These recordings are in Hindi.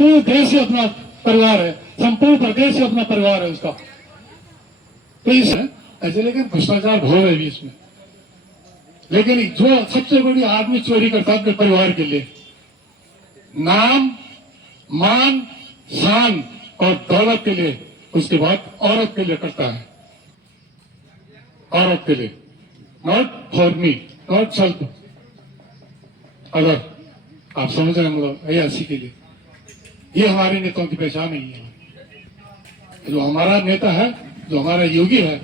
संपूर्ण देश ही अपना परिवार है, संपूर्ण प्रदेश ही अपना परिवार है उसका। तो इस ऐसे लेकिन भ्रष्टाचार हो रहे बीच में। लेकिन जो सबसे बड़ी आदमी चोरी करता है अपने परिवार के लिए, नाम, मान, शान और दौलत के लिए, उसके बाद औरत के लिए करता है, औरत के लिए, not for me, not self. अगर आप समझ रहे हैं, मतलब ऐसी के लिए ये हमारे नेताओं की पहचान नहीं है। जो हमारा नेता है, जो हमारा योगी है,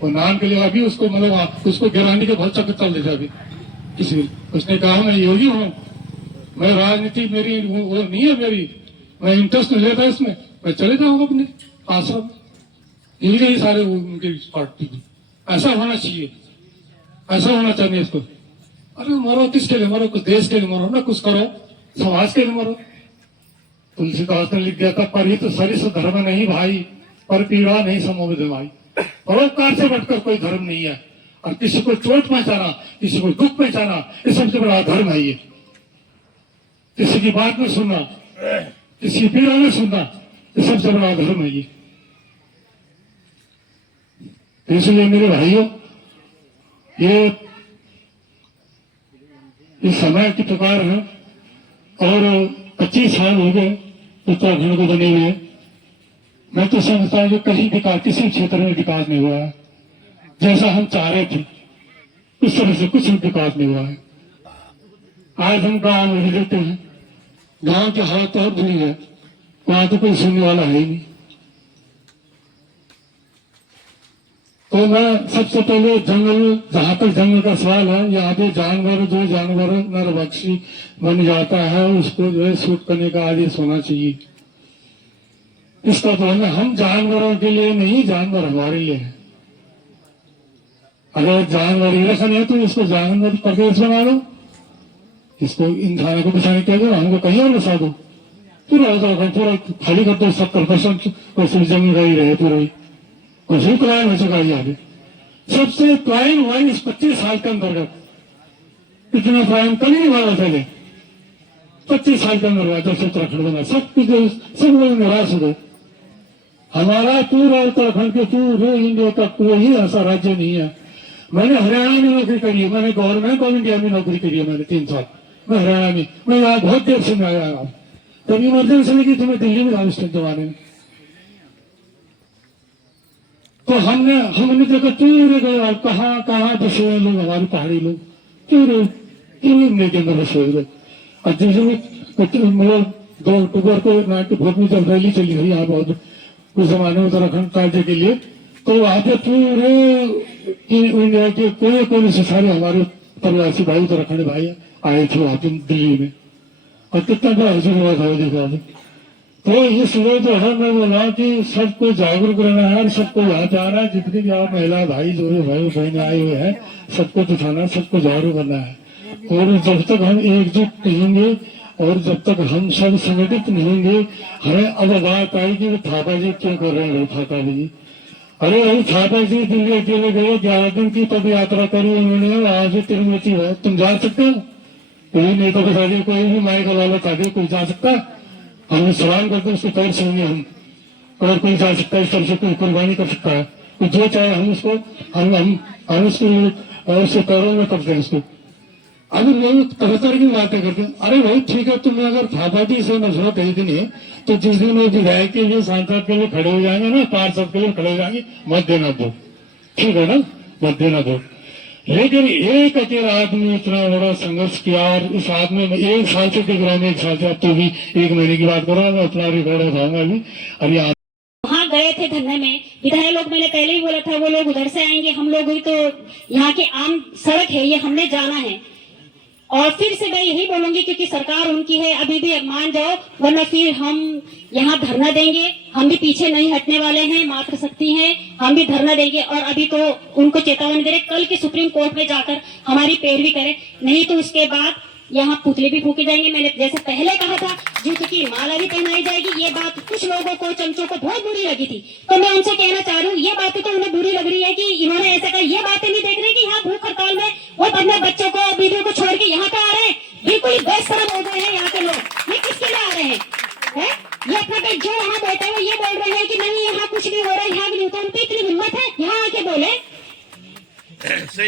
वो नाम के लिए अभी उसको मतलब उसको गिराने के बहुत चक्कर चल रहे थे अभी किसी, उसने कहा मैं योगी हूँ, मैं राजनीति मेरी वो नहीं है, मेरी मैं इंटरेस्ट नहीं लेता इसमें, मैं चले जाऊंगा अपने आश्रम। मिल गए सारे उनके पार्टी को। ऐसा होना चाहिए, ऐसा होना चाहिए इसको। अरे मरो किसके लिए मरो, कुछ देश के लिए मरो ना, कुछ करो, समाज के लिए मरो। तुलसीदास ने लिख दिया था, पर ही तो सरिस धर्म नहीं भाई, पर पीड़ा नहीं समोविद भाई। परोपकार से बढ़कर कोई धर्म नहीं है। और किसी को चोट पहुंचाना, किसी को दुख पहुंचाना, ये सबसे बड़ा धर्म है। ये किसी की बात में सुनना, किसी की पीड़ा में सुनना, ये सबसे बड़ा धर्म है। ये इसलिए मेरे भाइयों, ये समय की पुकार है। और 25 साल हो गए उत्तराखंड को बने हुए। मैं तो समझता हूँ कि कहीं विकास, किसी क्षेत्र में विकास नहीं हुआ है जैसा हम चाह रहे थे, उस तरह से कुछ विकास नहीं हुआ है। आज हम गांव में रहते हैं, गांव की हालत और बुरी है, वहां तो कोई सुनने वाला है ही नहीं। तो मैं सबसे पहले जंगल, जहां तक जंगल का सवाल है, यहाँ पे जानवर, जो जानवर नरभक्षी बन जाता है, उसको जो है शूट करने का आदेश होना चाहिए। इसका तो हम जानवरों के लिए नहीं, जानवर हमारे लिए है। अगर जानवर इलेक्शन है तो इसको जानवर प्रदेश बना दो, इसको इन थाने को बचाने क्या दो, हमको कहीं और बसा दो, पूरा खाली कर दो। 70% जंगल का ही रहे पूरा ही, कुछ क्राइम हो चुका है यहाँ पे। सबसे क्राइम हुआ इस 25 साल के अंतर्गत। इतना क्राइम कभी नहीं हुआ पहले, 25 साल के अंदर हुआ जब से उत्तराखंड बना। सब लोग निराश हो गए। हमारा पूरा उत्तराखंड के पूरे इंडिया का कोई ऐसा राज्य नहीं है। मैंने हरियाणा में नौकरी करी है, मैंने गवर्नमेंट ऑफ इंडिया में नौकरी करी है, मैंने 3 साल मैं हरियाणा में। मैं यहाँ बहुत देर से मैं आया हूँ, तब इमरजेंसी लगी तो मैं दिल्ली में था उस जमाने में। तो हमने देखा पूरे गए, कहाँ बसे हुए लोग, हमारे पहाड़ी लोग पूरे के अंदर बसे हुए। और मतलब 2 अक्टूबर को 94 में जब रैली चली हुई यहाँ बहुत उस जमाने में उत्तराखंड राज्य के लिए, तो वहां पे पूरे इंडिया के कोने कोने से सारे हमारे प्रवासी भाई, उत्तराखंड भाई आए थे वहां पे दिल्ली में। और कितना बड़ा हजूर हुआ था देखा। तो इसलिए जो है मैं बोला कि सबको जागरूक रहना है, सबको यहाँ जाना है, जितनी भी आप महिला भाई जो भाई बहन आए हुए हैं, सबको दिखाना, सबको जागरूक करना है। और जब तक हम एकजुट रहेंगे और जब तक हम सब संगठित नहीं होंगे, हमें अब बात आई कि थापा जी क्यों कर रहे हैं। थापा जी, अरे भाई थापा जी दिल्ली अकेले गए, 11 दिन की पद यात्रा करी उन्होंने, वहां से तिरुपति है। तुम जा सकते हो? कोई नेता बता दिए, कोई भी माइक वाला बता दिए, कोई जा सकता है? हमें सवाल करते उसको पैर सुनेंगे हम। और कोई जा सकता है, इस तरह से कोई कुर्बानी कर सकता है, तो जो चाहे हम उसको हम उसको पैरों में करते हैं उसको। अगर लोग तरह तरह की बातें करते हैं, अरे भाई ठीक है, तुम्हें अगर थापा जी से नफरत है इतनी, तो जिस दिन वो विधायक के लिए, सांसद के लिए खड़े हो जाएंगे ना, पार्षद के लिए खड़े हो जाएंगे, मत देना दो, ठीक है ना, मत देना दो। लेकिन एक अकेला आदमी इतना बड़ा संघर्ष किया, और इस आदमी में 1 साल से दिख रहा है, 1 साल से, अब तो भी 1 महीने की बात कर रहा हूँ, मैं अपना रिकॉर्ड उठाऊंगा अभी। और ये वहाँ गए थे धरने में, विधायक लोग, मैंने पहले ही बोला था वो लोग उधर से आएंगे, हम लोग ही तो यहाँ की आम सड़क है, ये हमने जाना है। और फिर से मैं यही बोलूंगी, क्योंकि सरकार उनकी है, अभी भी मान जाओ, वरना फिर हम यहाँ धरना देंगे। हम भी पीछे नहीं हटने वाले हैं, मात्र शक्ति है, हम भी धरना देंगे। और अभी तो उनको चेतावनी दे रहे, कल के सुप्रीम कोर्ट में जाकर हमारी पैरवी करें, नहीं तो उसके बाद यहाँ पुतले भी फूके जाएंगे। मैंने जैसे पहले कहा था, जूते की माला भी पहनाई जाएगी। ये बात कुछ लोगों को, चमचों को बहुत बुरी लगी थी, तो मैं उनसे कहना चाह रही हूँ, ये बातें तो उन्हें बुरी लग रही है कि इन्होंने ऐसा कहा। ये बातें नहीं देख रहे कि यहाँ भूख हड़ताल में वो अपने बच्चों को, बीवियों को छोड़ के यहाँ पे आ रहे हैं, बिल्कुल बेशरम हो गए हैं यहाँ के लोग। ये किसके लिए आ रहे हैं?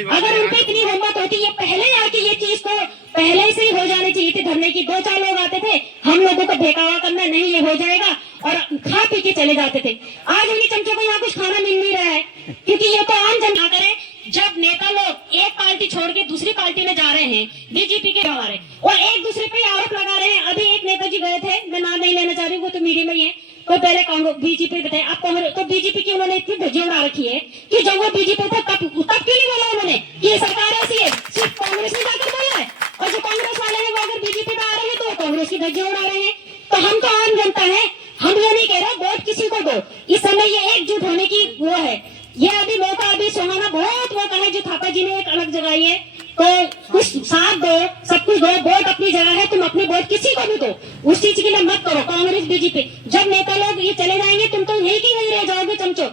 अगर उन पे इतनी हिम्मत होती, ये पहले आके ये चीज को पहले से ही हो जानी चाहिए थी धरने की। 2-4 लोग आते थे, हम लोगों को बहकावा करना, नहीं ये हो जाएगा, और खा पी के चले जाते थे। आज उन्हीं चमचों को यहाँ कुछ खाना मिल नहीं रहा है, क्योंकि ये तो आम जनता करे। जब नेता लोग एक पार्टी छोड़ के दूसरी पार्टी में जा रहे हैं, बीजेपी के हमारे, और एक दूसरे पे आरोप लगा रहे हैं। अभी एक नेताजी गए थे, मैं नाम नहीं लेना चाह रही, वो तो मीडिया में ही है, तो पहले कांग्रेस बीजेपी बताए, अब कांग्रेस, तो बीजेपी की उन्होंने इतनी धज्जी उड़ा रखी है कि जब वो बीजेपी था तब क्यों नहीं बोला उन्होंने कि ये सरकार ऐसी है। सिर्फ कांग्रेस ने जाकर बोला है, और जो कांग्रेस वाले हैं वो अगर बीजेपी में आ रहे हैं तो वो कांग्रेस की धज्जी उड़ा रहे हैं। तो हम तो आम जनता है, हम ये नहीं कह रहे वोट किसी को दो, इस समय ये एकजुट होने की वो है। ये अभी मौका, अभी सुहाना बहुत मौका है जो थापा जी ने एक अलग जगाई है, तो कुछ साथ दो, सब कुछ दो। वोट अपनी जगह है, तुम अपनी वोट किसी को भी दो, उस चीज के लिए मत करो कांग्रेस बीजेपी। जब नेता लोग ये चले जाएंगे तुम तो यही की नहीं रह जाओगे चमचो,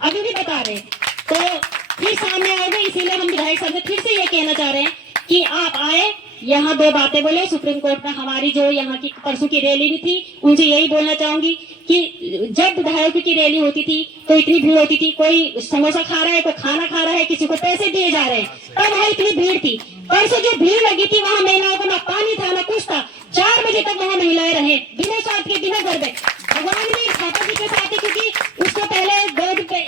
अभी भी बता रहे, तो फिर सामने आओगे। इसीलिए हम विधायक साहब से फिर से ये कहना चाह रहे हैं कि आप आए, यहाँ 2 बातें बोले सुप्रीम कोर्ट में। हमारी जो यहाँ की परसों की रैली भी थी, उनसे यही बोलना चाहूंगी कि जब विधायकों की रैली होती थी तो इतनी भीड़ होती थी, कोई समोसा खा रहा है, कोई खाना खा रहा है, किसी को पैसे दिए जा रहे हैं, तब वहाँ इतनी भीड़ थी। परसों जो भीड़ लगी थी वहाँ महिलाओं को ना पानी था ना कुछ था, 4 बजे तक वहाँ महिलाएं रहे बिना स्वाद के, बिना गरबे। भगवान भी थापा जी के साथ है, क्योंकि उसको पहले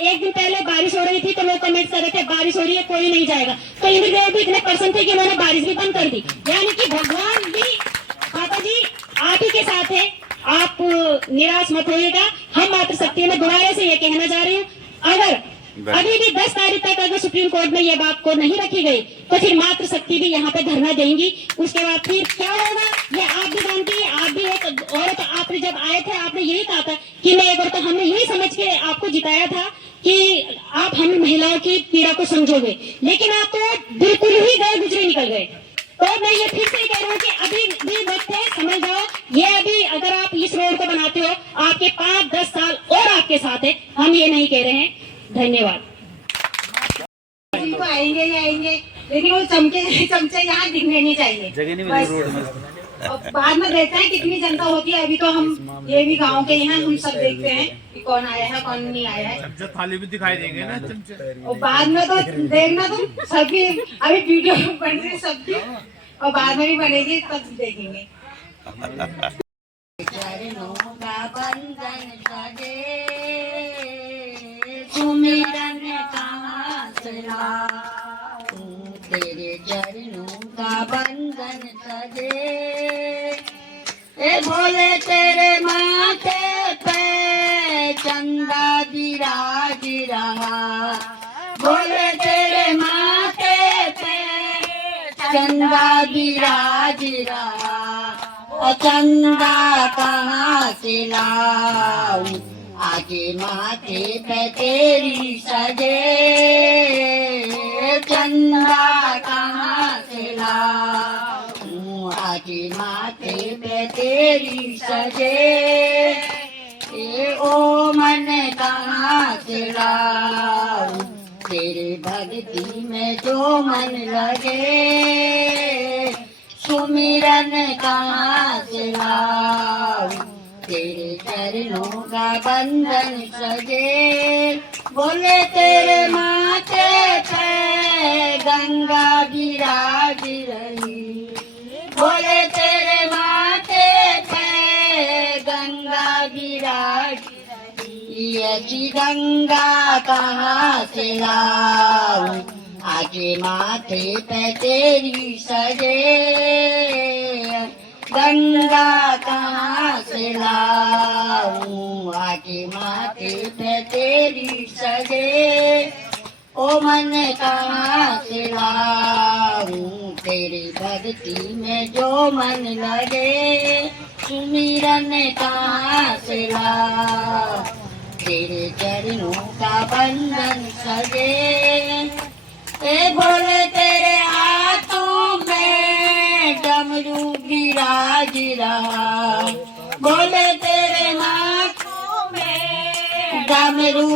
1 दिन पहले बारिश हो रही थी, तो लोग कमेंट कर रहे थे बारिश हो रही है कोई नहीं जाएगा, तो इंद्रदेव भी इतने पर्सन थे कि उन्होंने बारिश भी बंद कर दी। यानी कि भगवान भी थापा जी आप ही के साथ है, आप निराश मत होइएगा। हम मातृशक्ति में दोबारा से ये कहना चाह रही हूँ, अगर अभी भी 10 तारीख तक अगर सुप्रीम कोर्ट में ये बात को नहीं रखी गई तो फिर मातृशक्ति भी यहाँ पे धरना देंगी। उसके बाद फिर क्या होगा ये आप भी जानती है, आप भी एक औरत, आपने जब आए थे आपने यही कहा था कि मैं एक औरत, हमने यही समझ के आपको जिताया था कि आप हम महिलाओं की पीड़ा को समझोगे, लेकिन आप तो बिल्कुल ही गए गुजरे निकल गए। तो मैं ये फिर से कह रहा हूँ कि अभी भी वक्त है, समझ जाओ। ये अभी अगर आप इस रोड को बनाते हो, आपके 5-10 साल और आपके साथ है, हम ये नहीं कह रहे हैं। धन्यवाद। तो आएंगे ही आएंगे, लेकिन वो चमचे यहाँ दिखने नहीं चाहिए, जगह नहीं मिली रोड में। और बाद में देखते हैं कितनी जनता होती है। अभी तो हम ये भी गांव के ही हैं, हम सब देखते हैं कि कौन आया है कौन नहीं आया है। थाली भी दिखाई देंगे ना चमचे, और बाद में तो देखना तुम सबकी, अभी वीडियो बन रही सबकी, और बाद में भी बनेगी तब देखेंगे। चरणों का बंधन सजे, सुमिरन कहाँ से लाऊं, तेरे चरणों का बंधन सजे। ए भोले तेरे माथे पे चंदा विराज रहा, भोले तेरे माथे पे चंदा विराज रहा, और चंदा कहाँ से लाऊं, आगे माथे पे तेरी सजे, चंदा कहाँ से लाऊं, आगे माथे पे तेरी सजे, ओ मन कहाँ से लाऊं, तेरे भक्ति में जो मन लगे, सुमिरन कहाँ से लाऊं, तेरे चरणों का बंधन सजे। बोले तेरे माथे पे गंगा विराज रही, बोले तेरे माथे पे गंगा विराज रही, ऐसी गंगा कहाँ से लाऊं, आगे माथे पे तेरी सजे, गंगा कहाँ से लाऊं, आगे माथे पे तेरी सजे, ओ मन कहाँ से लाऊं, तेरी भक्ति में जो मन लगे, सुमिरन कहाँ से लाऊं, तेरे चरणों का बंधन सजे। ए भोले तेरे हाथों में डमरू विराज रहा, बोले तेरे हाथों में डमरू